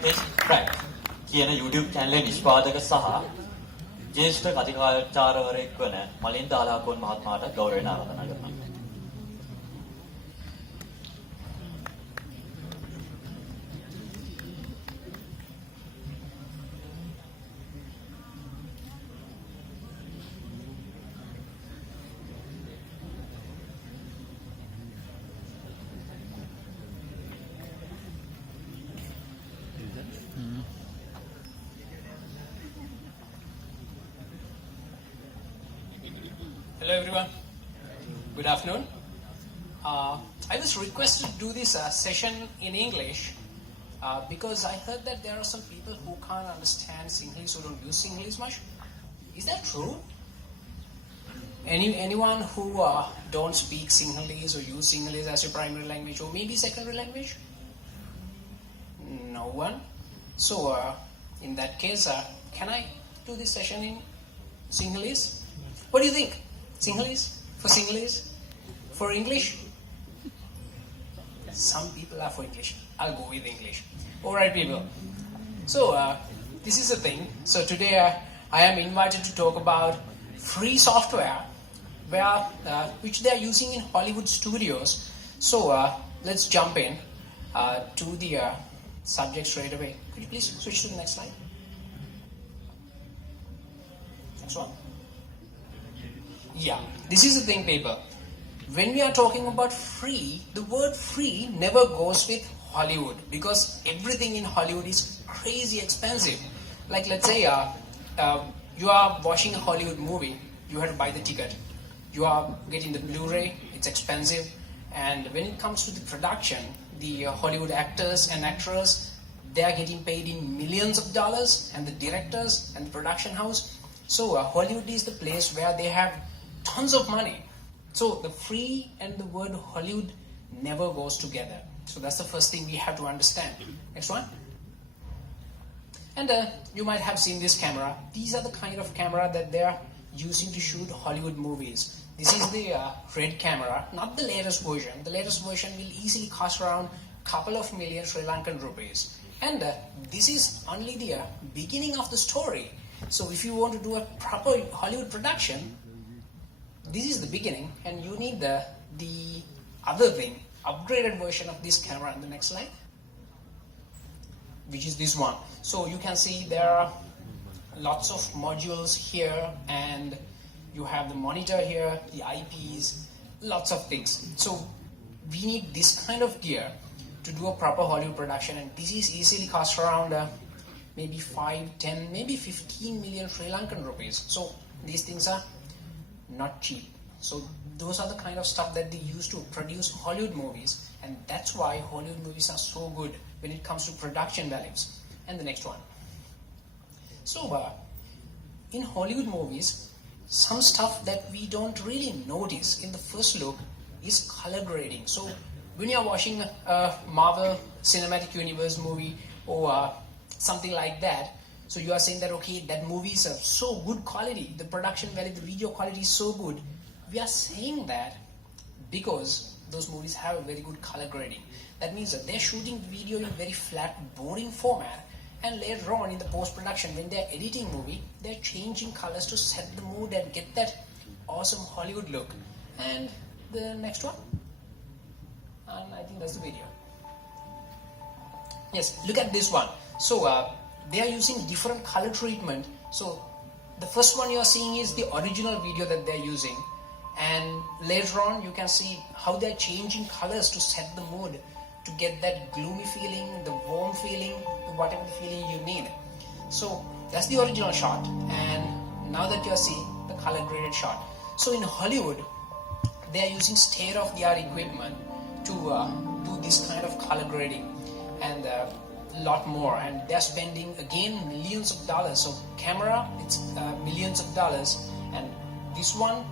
Track කියන YouTube channel නිෂ්පාදක සහ ජ්‍යෙෂ්ඨ කතිකාචාර්යවරයෙක් වන මලින්ද අලහකෝන් මහත්මයාට ගෞරවයෙන් ආරාධනා කරනවා. Hello everyone, good afternoon. I was requested to do this session in English because I heard that there are some people who can't understand Sinhalese or don't use Sinhalese much. Is that true? Anyone who don't speak Sinhalese or use Sinhalese as your primary language or maybe secondary language? No one? So in that case, can I do this session in Sinhalese? What do you think? Sinhalese? For Sinhalese? For English? Some people are for English. I'll go with English. Alright people. So this is the thing. So today I am invited to talk about free software which they are using in Hollywood studios. So let's jump in to the subject straight away. Could you please switch to the next slide? Next one. Yeah, this is the thing, people. When we are talking about free, the word free never goes with Hollywood because everything in Hollywood is crazy expensive. Like let's say you are watching a Hollywood movie, you have to buy the ticket. You are getting the Blu-ray, it's expensive. And when it comes to the production, the Hollywood actors and actresses, they are getting paid in millions of dollars, and the directors and the production house. So Hollywood is the place where they have tons of money. So the free and the word Hollywood never goes together. So that's the first thing we have to understand. Next one. And you might have seen this camera. These are the kind of camera that they are using to shoot Hollywood movies. This is the red camera, not the latest version. The latest version will easily cost around a couple of million Sri Lankan rupees. And this is only the beginning of the story. So if you want to do a proper Hollywood production, this is the beginning, and you need the other thing, upgraded version of this camera in the next slide, which is this one. So you can see there are lots of modules here, and you have the monitor here, the IPs, lots of things. So we need this kind of gear to do a proper Hollywood production, and this is easily cost around maybe 5, 10, maybe 15 million Sri Lankan rupees. So these things are not cheap. So those are the kind of stuff that they use to produce Hollywood movies, and that's why Hollywood movies are so good when it comes to production values. And the next one. So in Hollywood movies, some stuff that we don't really notice in the first look is color grading. So when you're watching a Marvel Cinematic Universe movie or something like that, so you are saying that, okay, that movie is of so good quality, the production value, the video quality is so good. We are saying that because those movies have a very good color grading. That means that they're shooting video in very flat, boring format, and later on in the post-production, when they're editing movie, they're changing colors to set the mood and get that awesome Hollywood look. And the next one, and I think that's the video. Yes, look at this one. So they are using different color treatment. So the first one you are seeing is the original video that they're using, and later on you can see how they're changing colors to set the mood, to get that gloomy feeling, the warm feeling, whatever the feeling you need. So that's the original shot, and now that you are seeing the color graded shot. So in Hollywood, they are using state-of-the-art equipment to do this kind of color grading and lot more, and they're spending again millions of dollars. So camera, it's millions of dollars, and this one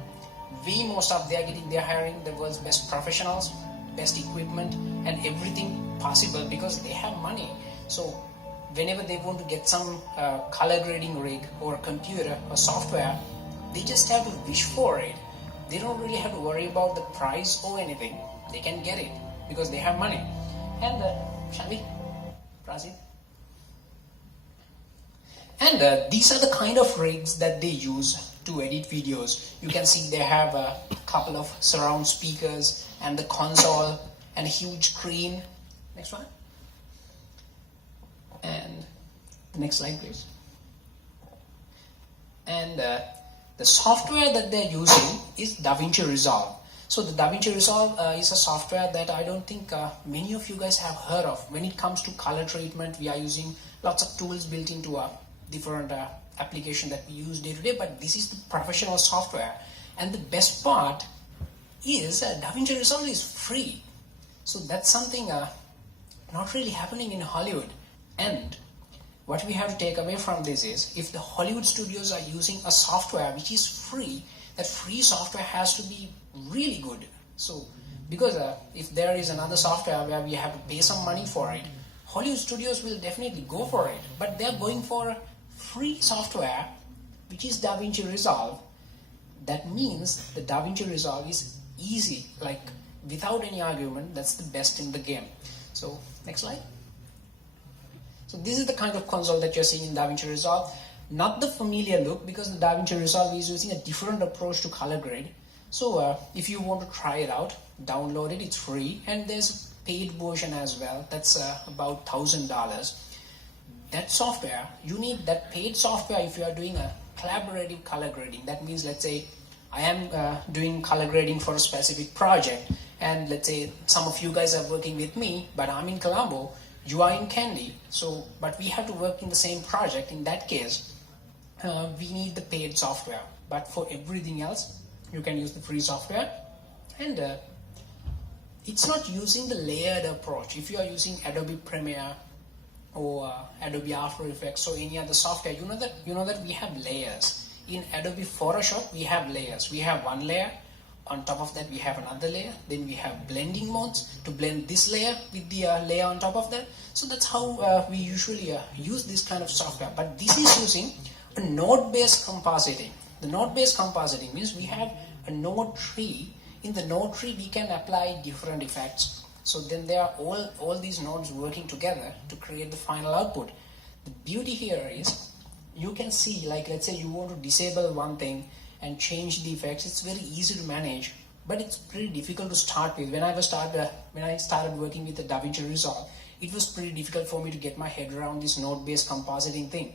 way more stuff. They're hiring the world's best professionals, best equipment, and everything possible because they have money. So whenever they want to get some color grading rig or computer or software, they just have to wish for it. They don't really have to worry about the price or anything. They can get it because they have money. And shall we proceed? And these are the kind of rigs that they use to edit videos. You can see they have a couple of surround speakers and the console and a huge screen. Next one. And the next slide, please. And the software that they're using is Davinci Resolve. So the Davinci Resolve is a software that I don't think many of you guys have heard of. When it comes to color treatment, we are using lots of tools built into a different application that we use day to day, but this is the professional software. And the best part is Davinci Resolve is free. So that's something not really happening in Hollywood. And what we have to take away from this is, if the Hollywood studios are using a software which is free, that free software has to be really good. So, because if there is another software where we have to pay some money for it, Hollywood studios will definitely go for it. But they're going for free software, which is Davinci Resolve. That means the Davinci Resolve is easy, like without any argument, that's the best in the game. So, next slide. So this is the kind of console that you're seeing in Davinci Resolve. Not the familiar look, because the Davinci Resolve is using a different approach to color grade. So if you want to try it out, download it, it's free. And there's a paid version as well, that's about $1,000. That software, you need that paid software if you are doing a collaborative color grading. That means, let's say, I am doing color grading for a specific project, and let's say some of you guys are working with me, but I'm in Colombo, you are in Kandy, so but we have to work in the same project. In that case, we need the paid software. But for everything else, you can use the free software. And it's not using the layered approach. If you are using Adobe Premiere or Adobe After Effects or any other software, you know that we have layers. In Adobe Photoshop, we have layers. We have one layer. On top of that, we have another layer. Then we have blending modes to blend this layer with the layer on top of that. So that's how we usually use this kind of software. But this is using a node-based compositing. The node-based compositing means we have a node tree. In the node tree, we can apply different effects. So then there are all these nodes working together to create the final output. The beauty here is you can see, like, let's say you want to disable one thing and change the effects. It's very easy to manage, but it's pretty difficult to start with. When I started working with the Davinci Resolve, it was pretty difficult for me to get my head around this node-based compositing thing.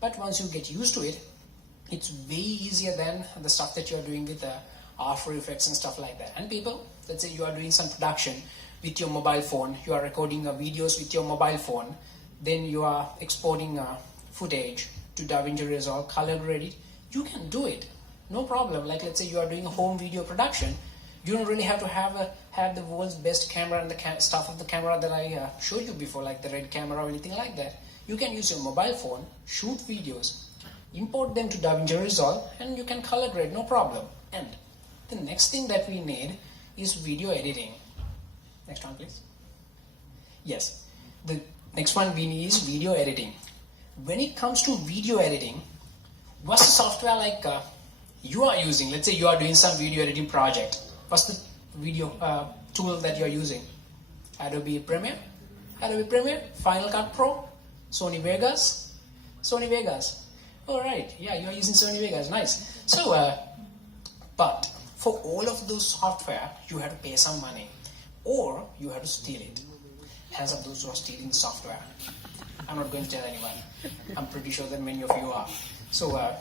But once you get used to it, it's way easier than the stuff that you're doing with After Effects and stuff like that. And people, let's say you are doing some production with your mobile phone, you are recording videos with your mobile phone, then you are exporting footage to Davinci Resolve, color grade it, you can do it. No problem. Like, let's say you are doing a home video production, you don't really have to have the world's best camera and the stuff of the camera that I showed you before, like the red camera or anything like that. You can use your mobile phone, shoot videos, import them to Davinci Resolve, and you can color grade, no problem. And the next thing that we need is video editing. Next one, please. Yes, the next one we need is video editing. When it comes to video editing, what's the software like you are using? Let's say you are doing some video editing project. What's the video tool that you are using? Adobe Premiere, Final Cut Pro, Sony Vegas. All right, yeah, you are using Sony Vegas, nice. So, but for all of those software, you have to pay some money, or you have to steal it. Hands up those who are stealing the software. I'm not going to tell anyone. I'm pretty sure that many of you are. So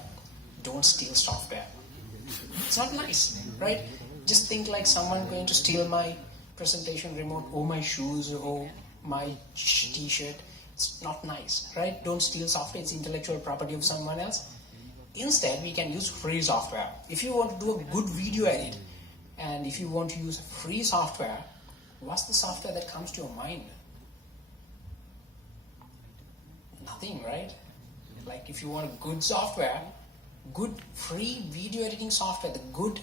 don't steal software. It's not nice, right? Just think like someone going to steal my presentation remote or my shoes or my t-shirt. It's not nice, right? Don't steal software. It's intellectual property of someone else. Instead, we can use free software. If you want to do a good video edit and if you want to use free software, what's the software that comes to your mind? Nothing, right? Like, if you want a good software, good free video editing software, the good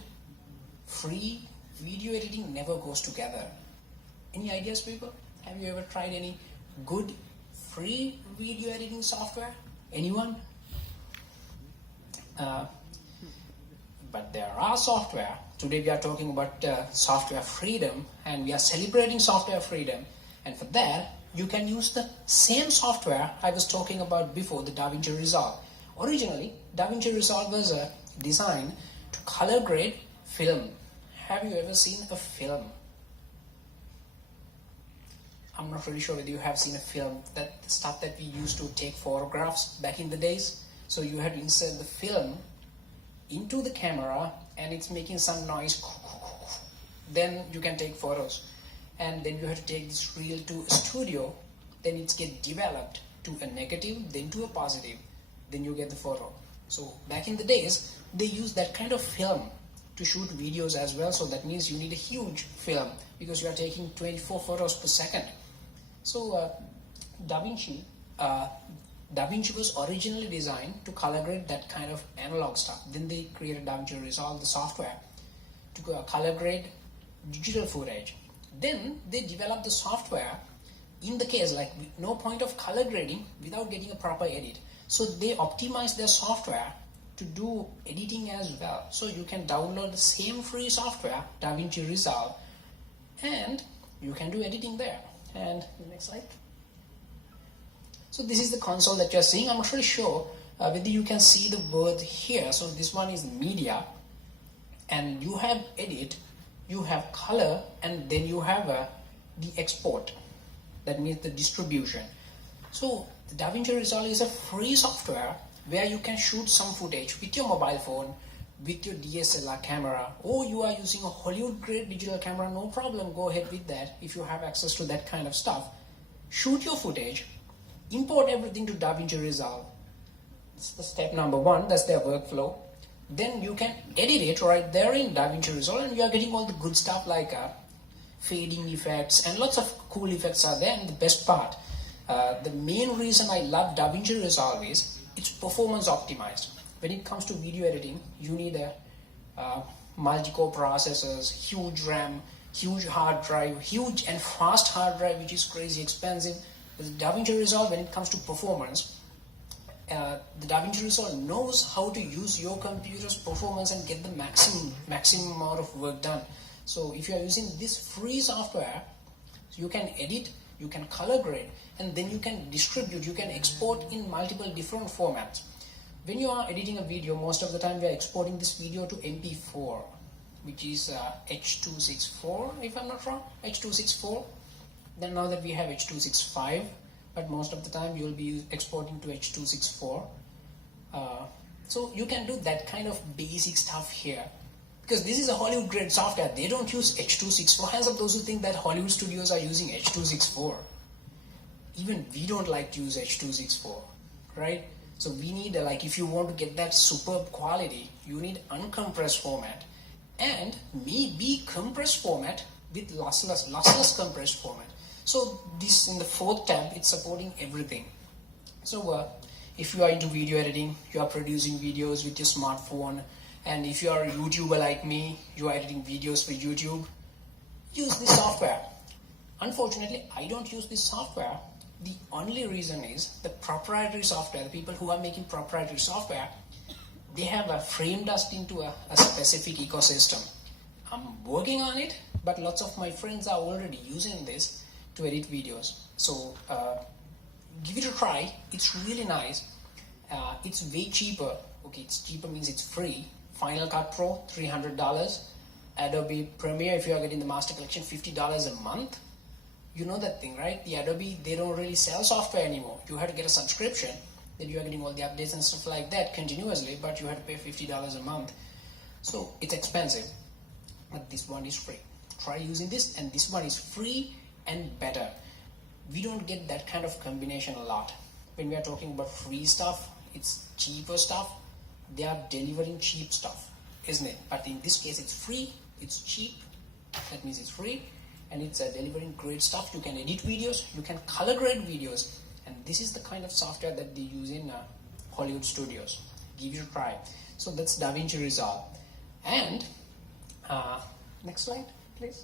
free video editing never goes together. Any ideas, people? Have you ever tried any good free video editing software? Anyone? But there are software. Today we are talking about software freedom, and we are celebrating software freedom. And for that, you can use the same software I was talking about before, the Davinci Resolve. Originally, Davinci Resolve was designed to color grade film. Have you ever seen a film? I'm not really sure whether you have seen a film, that the stuff that we used to take photographs back in the days. So you had to insert the film into the camera and it's making some noise. Then you can take photos. And then you have to take this reel to a studio. Then it's get developed to a negative, then to a positive. Then you get the photo. So back in the days, they used that kind of film to shoot videos as well. So that means you need a huge film because you are taking 24 photos per second. So Davinci was originally designed to color grade that kind of analog stuff. Then they created Davinci Resolve, the software, to color grade digital footage. Then they developed the software in the case like no point of color grading without getting a proper edit. So they optimized their software to do editing as well. So you can download the same free software, Davinci Resolve, and you can do editing there. And the next slide. So this is the console that you're seeing. I'm not really sure whether you can see the word here. So this one is media, and you have edit, you have color, and then you have the export. That means the distribution. So the Davinci Resolve is a free software where you can shoot some footage with your mobile phone, with your DSLR camera, or you are using a Hollywood grade digital camera, no problem, go ahead with that if you have access to that kind of stuff. Shoot your footage, import everything to Davinci Resolve. That's the step number one, that's their workflow. Then you can edit it right there in Davinci Resolve and you are getting all the good stuff like fading effects and lots of cool effects are there. And the best part, the main reason I love Davinci Resolve is it's performance optimized. When it comes to video editing, you need a multi-core processors, huge RAM, huge hard drive, huge and fast hard drive, which is crazy expensive. With Davinci Resolve, when it comes to performance, the Davinci Resolve knows how to use your computer's performance and get the maximum amount of work done. So if you are using this free software, you can edit, you can color grade, and then you can distribute, you can export in multiple different formats. When you are editing a video, most of the time we are exporting this video to MP4, which is H.264, if I'm not wrong, H.264. Then now that we have H.265, but most of the time you will be exporting to H.264. So you can do that kind of basic stuff here. Because this is a Hollywood grade software, they don't use H.264. Hands up those who think that Hollywood studios are using H.264. Even we don't like to use H.264, right? So we need, like, if you want to get that superb quality, you need uncompressed format and maybe compressed format with lossless compressed format. So this in the fourth tab, it's supporting everything. So if you are into video editing, you are producing videos with your smartphone, and if you are a YouTuber like me, you are editing videos for YouTube, use this software. Unfortunately, I don't use this software. The only reason is the proprietary software, the people who are making proprietary software, they have framed us into a specific ecosystem. I'm working on it, but lots of my friends are already using this to edit videos. So give it a try. It's really nice. It's way cheaper. Okay, it's cheaper means it's free. Final Cut Pro, $300. Adobe Premiere, if you are getting the Master Collection, $50 a month. You know that thing, right? The Adobe, they don't really sell software anymore. You have to get a subscription, then you are getting all the updates and stuff like that continuously, but you have to pay $50 a month. So it's expensive, but this one is free. Try using this, and this one is free and better. We don't get that kind of combination a lot. When we are talking about free stuff, it's cheaper stuff. They are delivering cheap stuff, isn't it? But in this case, it's free, it's cheap, that means it's free, and it's delivering great stuff. You can edit videos, you can color grade videos, and this is the kind of software that they use in Hollywood studios. Give it a try. So that's Davinci Resolve. And next slide, please.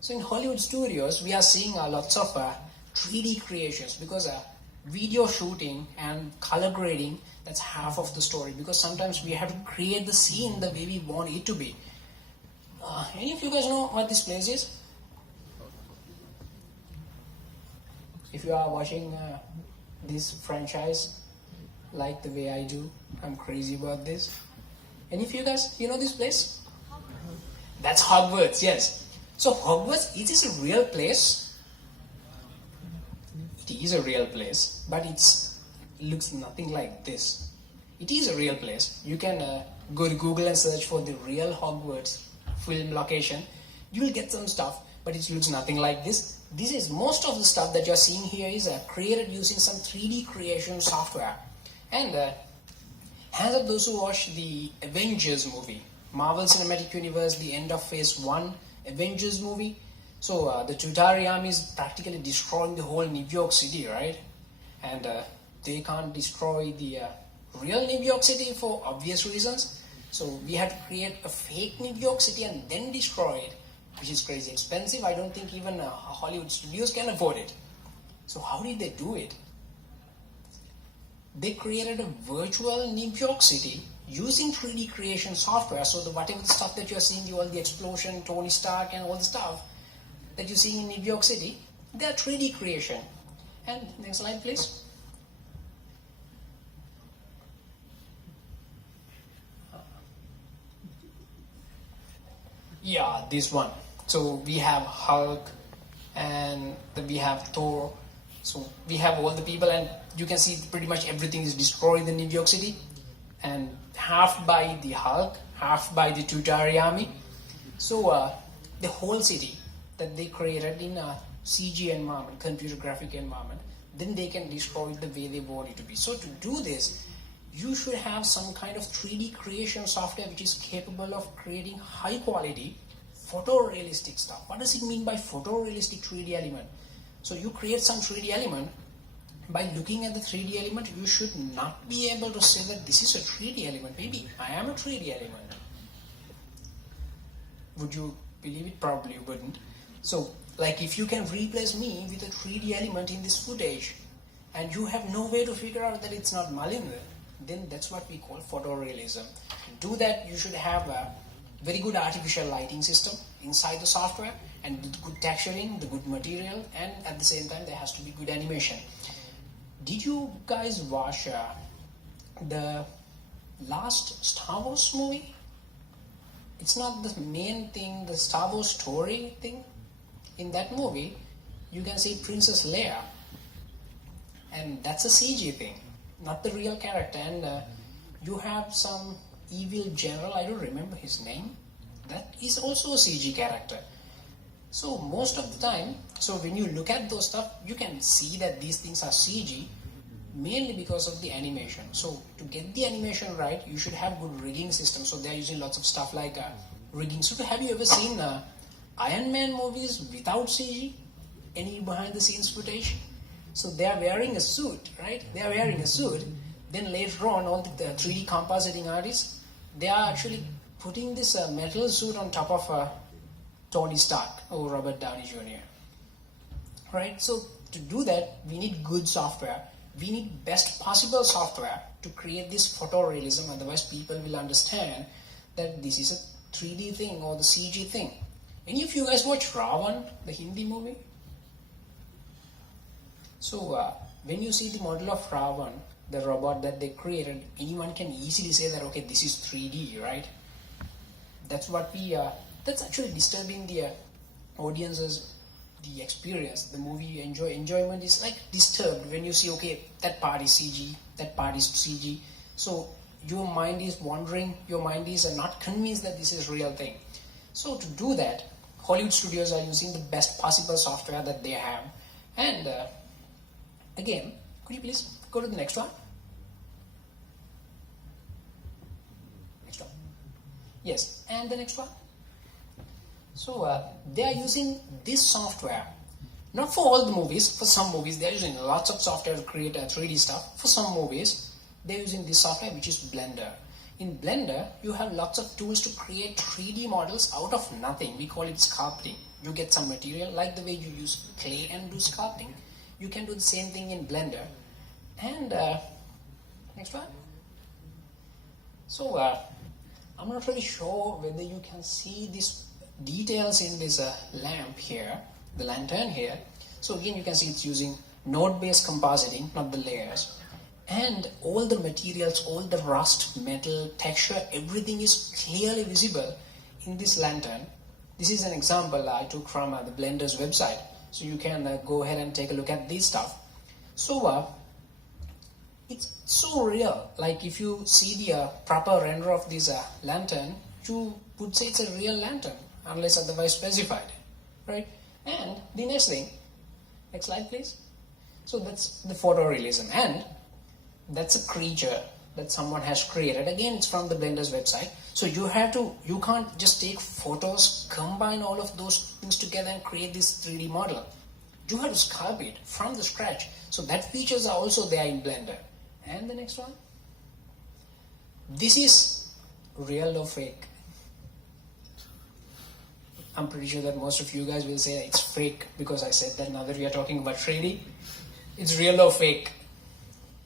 So in Hollywood studios, we are seeing lots of 3D creations, because video shooting and color grading, that's half of the story, because sometimes we have to create the scene the way we want it to be. Any of you guys know what this place is? if you are watching this franchise like the way I do, I'm crazy about this. And if you guys, you know this place? That's Hogwarts, yes. So Hogwarts, it is a real place. It is a real place, but it looks nothing like this. It is a real place. You can go to Google and search for the real Hogwarts film location. You will get some stuff, but it looks nothing like this. This is most of the stuff that you're seeing here is created using some 3D creation software. And hands up those who watched the Avengers movie, Marvel Cinematic Universe, the end of Phase 1 Avengers movie. So the Tutari army is practically destroying the whole New York City, right? And they can't destroy the real New York City for obvious reasons. So we had to create a fake New York City and then destroy it, which is crazy expensive. I don't think even Hollywood studios can afford it. So how did they do it? They created a virtual New York City using 3D creation software. So whatever the stuff that you're seeing, all the explosion, Tony Stark and all the stuff that you're seeing in New York City, they're 3D creation. And next slide, please. Yeah, this one. So we have Hulk and then we have Thor. So we have all the people, and you can see pretty much everything is destroyed in New York City, and half by the Hulk, half by the Tutari army. So the whole city that they created in a CG environment, computer graphic environment, then they can destroy it the way they want it to be. So to do this, you should have some kind of 3D creation software which is capable of creating high quality photorealistic stuff. What does it mean by photorealistic 3D element? So you create some 3D element. By looking at the 3D element, you should not be able to say that this is a 3D element. Maybe I am a 3D element. Would you believe it? Probably you wouldn't. So like if you can replace me with a 3D element in this footage and you have no way to figure out that it's not Malinda, then that's what we call photorealism. To do that, you should have a very good artificial lighting system inside the software and the good texturing, the good material, and at the same time there has to be good animation. Did you guys watch the last Star Wars movie? It's not the main thing, the Star Wars story thing. In that movie, you can see Princess Leia, and that's a CG thing, not the real character. And you have some evil general, I don't remember his name, that is also a CG character. So most of the time, so when you look at those stuff, you can see that these things are CG mainly because of the animation. So to get the animation right, you should have good rigging system. So they're using lots of stuff like rigging. So have you ever seen Iron Man movies without CG? Any behind the scenes footage? So they are wearing a suit, right? They are wearing a suit. Then later on, all the 3D compositing artists, they are actually putting this metal suit on top of Tony Stark or Robert Downey Jr. Right? So to do that, we need good software. We need best possible software to create this photorealism. Otherwise, people will understand that this is a 3D thing or the CG thing. Any of you guys watch Ravan, the Hindi movie? So when you see the model of Ravan, the robot that they created, anyone can easily say that, okay, this is 3D, right? That's what that's actually disturbing the audience's the experience. The movie enjoyment is like disturbed when you see, okay, that part is CG, that part is CG. So your mind is wandering, your mind is not convinced that this is real thing. So to do that, Hollywood studios are using the best possible software that they have. And again, could you please go to the next one? Next one. Yes, and the next one. So they are using this software, not for all the movies. For some movies, they are using lots of software to create 3D stuff. For some movies, they are using this software, which is Blender. In Blender, you have lots of tools to create 3D models out of nothing. We call it sculpting. You get some material, like the way you use clay and do sculpting. You can do the same thing in Blender. And next one. So I'm not really sure whether you can see these details in this lamp here, the lantern here. So again, you can see it's using node-based compositing, not the layers. And all the materials, all the rust, metal, texture, everything is clearly visible in this lantern. This is an example I took from the Blender's website. So you can go ahead and take a look at this stuff. So it's so real. Like if you see the proper render of this lantern, you would say it's a real lantern, unless otherwise specified, right? And the next thing, next slide please. So that's the photorealism, and that's a creature that someone has created. Again, it's from the Blender's website. So you can't just take photos, combine all of those things together and create this 3D model. You have to sculpt it from the scratch. So that features are also there in Blender. And the next one. This is real or fake. I'm pretty sure that most of you guys will say it's fake because I said that. Now that we are talking about 3D, it's real or fake.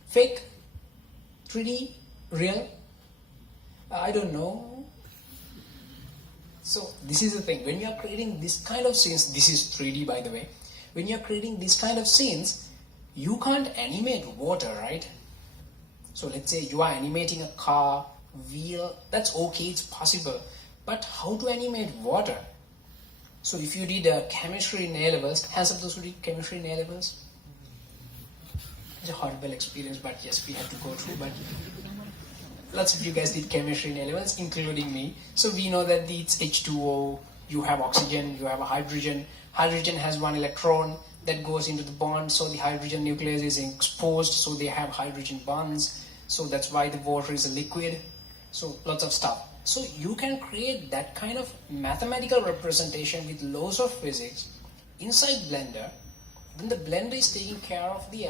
Fake? 3D? Real? I don't know. So this is the thing. When you are creating this kind of scenes, this is 3D by the way. When you are creating this kind of scenes, you can't animate water, right? So let's say you are animating a car, wheel, that's okay, it's possible. But how to animate water? So if you did chemistry in A-levels, hands up those who did chemistry in A-levels. It's a horrible experience, but yes, we had to go through. But lots of you guys did chemistry in A-levels, including me. So we know that it's H2O, you have oxygen, you have a hydrogen. Hydrogen has one electron that goes into the bond, so the hydrogen nucleus is exposed, so they have hydrogen bonds. So that's why the water is a liquid. So lots of stuff. So you can create that kind of mathematical representation with laws of physics inside Blender. Then the Blender is taking care of the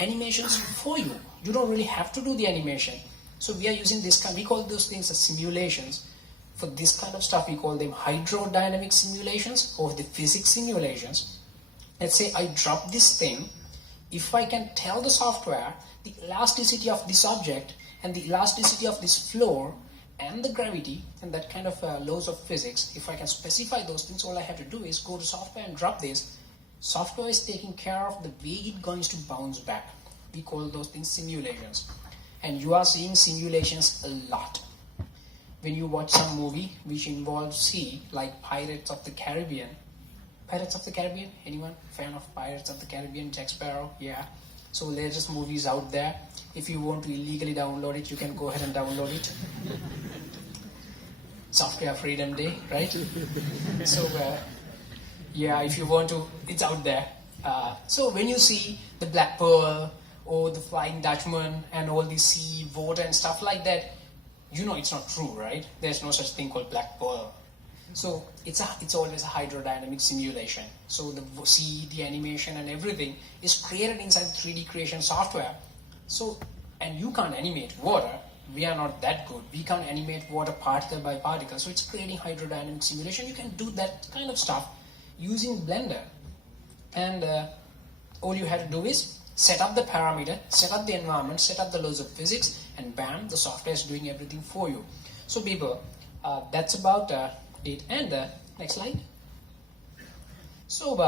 animations for you. You don't really have to do the animation. So we are using this kind, we call those things as simulations. For this kind of stuff, we call them hydrodynamic simulations or the physics simulations. Let's say I drop this thing. If I can tell the software the elasticity of this object and the elasticity of this floor and the gravity and that kind of laws of physics, if I can specify those things, all I have to do is go to software and drop this. Software is taking care of the way it's going to bounce back. We call those things simulations. And you are seeing simulations a lot. When you watch some movie which involves sea, like Pirates of the Caribbean. Pirates of the Caribbean? Anyone? Fan of Pirates of the Caribbean? Jack Sparrow? Yeah. So latest movies out there. If you want to illegally download it, you can go ahead and download it. Software Freedom Day, right? So yeah, if you want to, it's out there. So when you see the Black Pearl or the Flying Dutchman and all the sea, water and stuff like that, you know it's not true, right? There's no such thing called Black Pearl. So it's always a hydrodynamic simulation. So the sea, the animation and everything is created inside 3D creation software. So, and you can't animate water. We are not that good. We can't animate water particle by particle. So it's creating hydrodynamic simulation. You can do that kind of stuff using Blender. And all you have to do is set up the parameter, set up the environment, set up the laws of physics, and bam, the software is doing everything for you. So people, that's about it. And next slide. So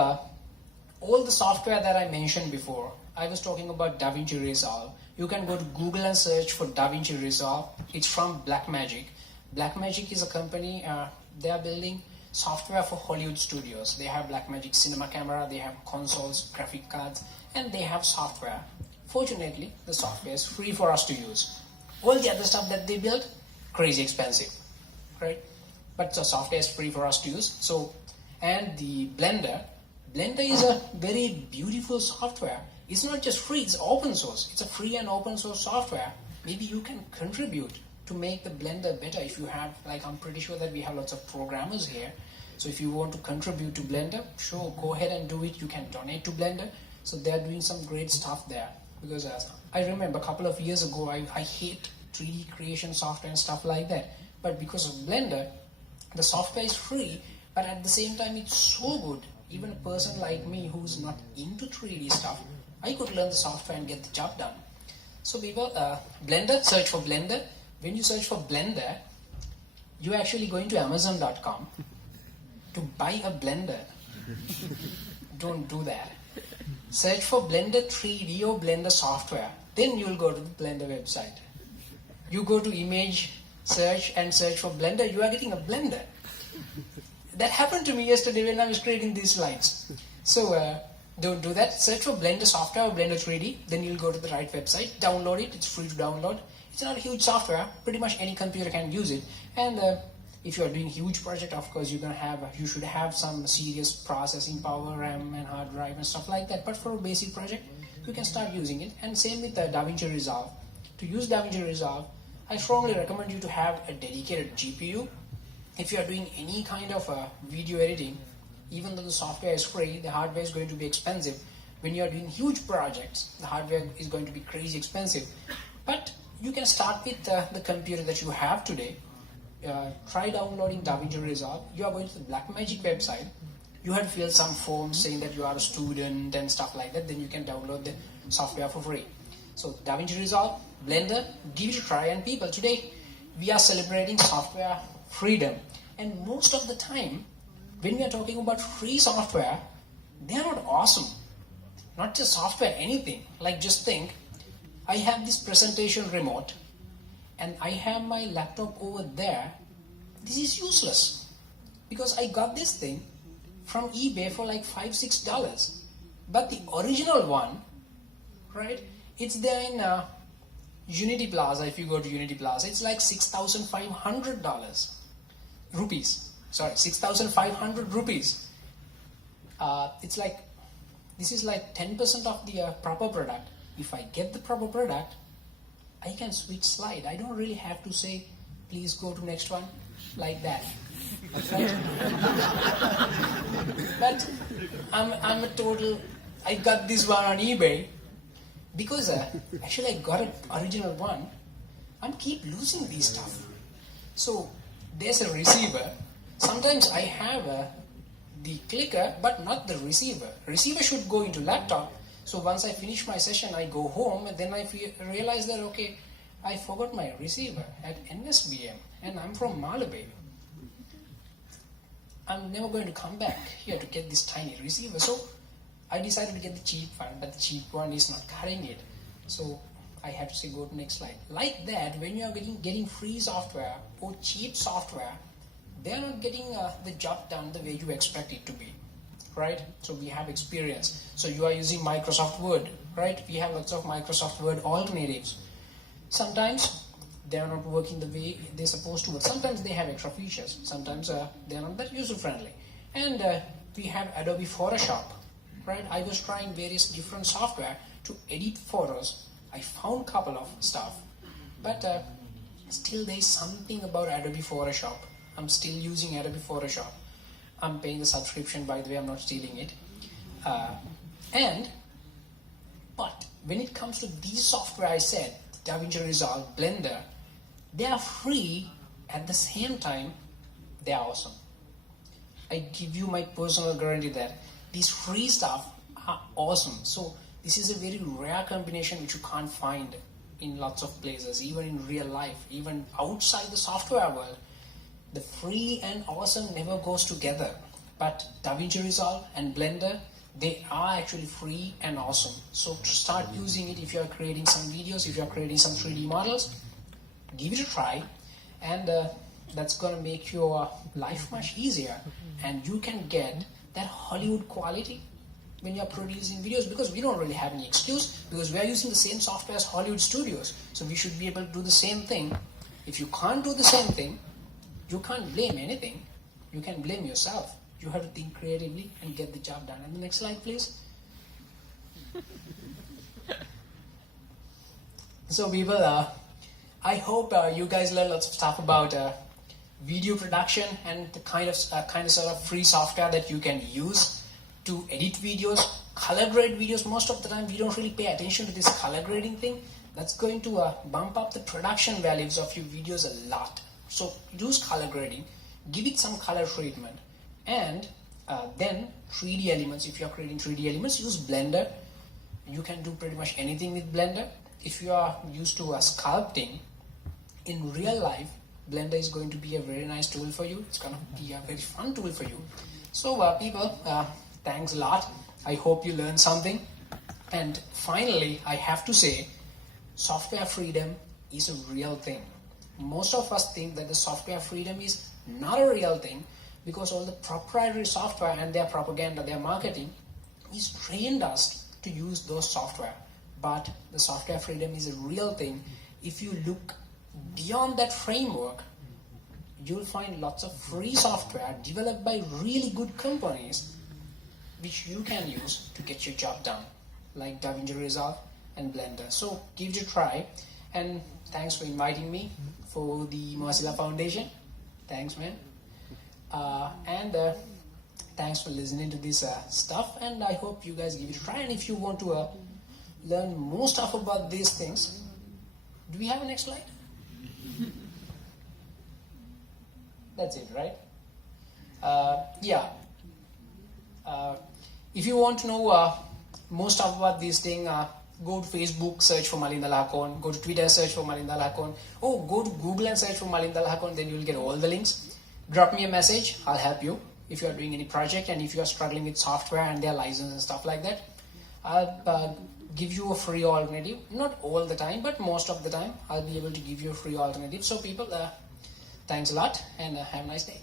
all the software that I mentioned before, I was talking about Davinci Resolve. You can go to Google and search for Davinci Resolve. It's from Blackmagic. Blackmagic is a company, they are building software for Hollywood studios. They have Blackmagic cinema camera, they have consoles, graphic cards, and they have software. Fortunately, the software is free for us to use. All the other stuff that they build, crazy expensive, right? But the software is free for us to use. So, and the Blender is a very beautiful software. It's not just free, it's open source. It's a free and open source software. Maybe you can contribute to make the Blender better if you have, like I'm pretty sure that we have lots of programmers here. So if you want to contribute to Blender, sure, go ahead and do it. You can donate to Blender. So they're doing some great stuff there. Because I remember a couple of years ago, I hate 3D creation software and stuff like that. But because of Blender, the software is free, but at the same time it's so good. Even a person like me who's not into 3D stuff, I could learn the software and get the job done. So people, Blender, search for Blender. When you search for Blender, you're actually going to Amazon.com to buy a blender. Don't do that. search for Blender 3D or Blender software. Then you will go to the Blender website. You go to image search and search for Blender, you are getting a Blender. That happened to me yesterday when I was creating these slides. So don't do that. Search for Blender software or Blender 3D, then you'll go to the right website, download it, it's free to download. It's not a huge software, pretty much any computer can use it. And if you are doing huge project, of course you should have some serious processing power, RAM and hard drive and stuff like that. But for a basic project, you can start using it. And same with Davinci Resolve. To use Davinci Resolve, I strongly recommend you to have a dedicated GPU. If you are doing any kind of video editing, even though the software is free, the hardware is going to be expensive. When you are doing huge projects, the hardware is going to be crazy expensive. But you can start with the computer that you have today. Try downloading Davinci Resolve. You are going to the Blackmagic website. You have to fill some forms saying that you are a student and stuff like that. Then you can download the software for free. So Davinci Resolve, Blender, give it a try. And people, today we are celebrating software freedom. And most of the time, when we are talking about free software, they are not awesome. Not just software, anything. Like just think, I have this presentation remote and I have my laptop over there. This is useless because I got this thing from eBay for like $5-6. But the original one, right, it's there in Unity Plaza. If you go to Unity Plaza, it's like $6,500 rupees. Sorry, 6,500 rupees. It's like, this is like 10% of the proper product. If I get the proper product, I can switch slide. I don't really have to say, please go to next one, like that. Right? But I'm a total, I got this one on eBay because actually I got an original one. I keep losing these stuff. So there's a receiver. Sometimes I have the clicker, but not the receiver. Receiver should go into laptop. So once I finish my session, I go home and then I realize that, okay, I forgot my receiver at NSBM and I'm from Malinda. I'm never going to come back here to get this tiny receiver. So I decided to get the cheap one, but the cheap one is not carrying it. So I have to say go to next slide. Like that, when you are getting free software or cheap software, they are not getting the job done the way you expect it to be, right? So we have experience. So you are using Microsoft Word, right? We have lots of Microsoft Word alternatives. Sometimes they are not working the way they're supposed to work. Sometimes they have extra features. Sometimes they are not that user-friendly. And we have Adobe Photoshop, right? I was trying various different software to edit photos. I found a couple of stuff, but still there is something about Adobe Photoshop. I'm still using Adobe Photoshop. I'm paying the subscription, by the way, I'm not stealing it. But when it comes to these software I said, Davinci Resolve, Blender, they are free at the same time, they are awesome. I give you my personal guarantee that these free stuff are awesome. So this is a very rare combination which you can't find in lots of places, even in real life, even outside the software world. The free and awesome never goes together. But Davinci Resolve and Blender, they are actually free and awesome. So to start using it, if you are creating some videos, if you are creating some 3D models, give it a try. And that's going to make your life much easier. And you can get that Hollywood quality when you're producing videos, because we don't really have any excuse, because we are using the same software as Hollywood studios. So we should be able to do the same thing. If you can't do the same thing, you can't blame anything. You can blame yourself. You have to think creatively and get the job done. And the next slide, please. So people, I hope you guys learn lots of stuff about video production and the kind of sort of free software that you can use to edit videos, color grade videos. Most of the time we don't really pay attention to this color grading thing. That's going to bump up the production values of your videos a lot. So use color grading, give it some color treatment, and then 3D elements. If you're creating 3D elements, use Blender. You can do pretty much anything with Blender. If you are used to sculpting in real life, Blender is going to be a very nice tool for you. It's going to be a very fun tool for you. So people, thanks a lot. I hope you learned something. And finally, I have to say, software freedom is a real thing. Most of us think that the software freedom is not a real thing because all the proprietary software and their propaganda, their marketing is trained us to use those software. But the software freedom is a real thing. If you look beyond that framework, you'll find lots of free software developed by really good companies which you can use to get your job done, like Davinci Resolve and Blender. So give it a try, and thanks for inviting me for the Mozilla Foundation. Thanks, man. And thanks for listening to this stuff, and I hope you guys give it a try. And if you want to learn more stuff about these things, do we have a next slide? That's it, right? Yeah. If you want to know more stuff about this thing, go to Facebook, search for Malinda Alahakoon. Go to Twitter, search for Malinda Alahakoon. Oh, go to Google and search for Malinda Alahakoon, then you'll get all the links. Drop me a message, I'll help you if you're doing any project, and if you're struggling with software and their license and stuff like that. I'll give you a free alternative. Not all the time, but most of the time, I'll be able to give you a free alternative. So people, thanks a lot, and have a nice day.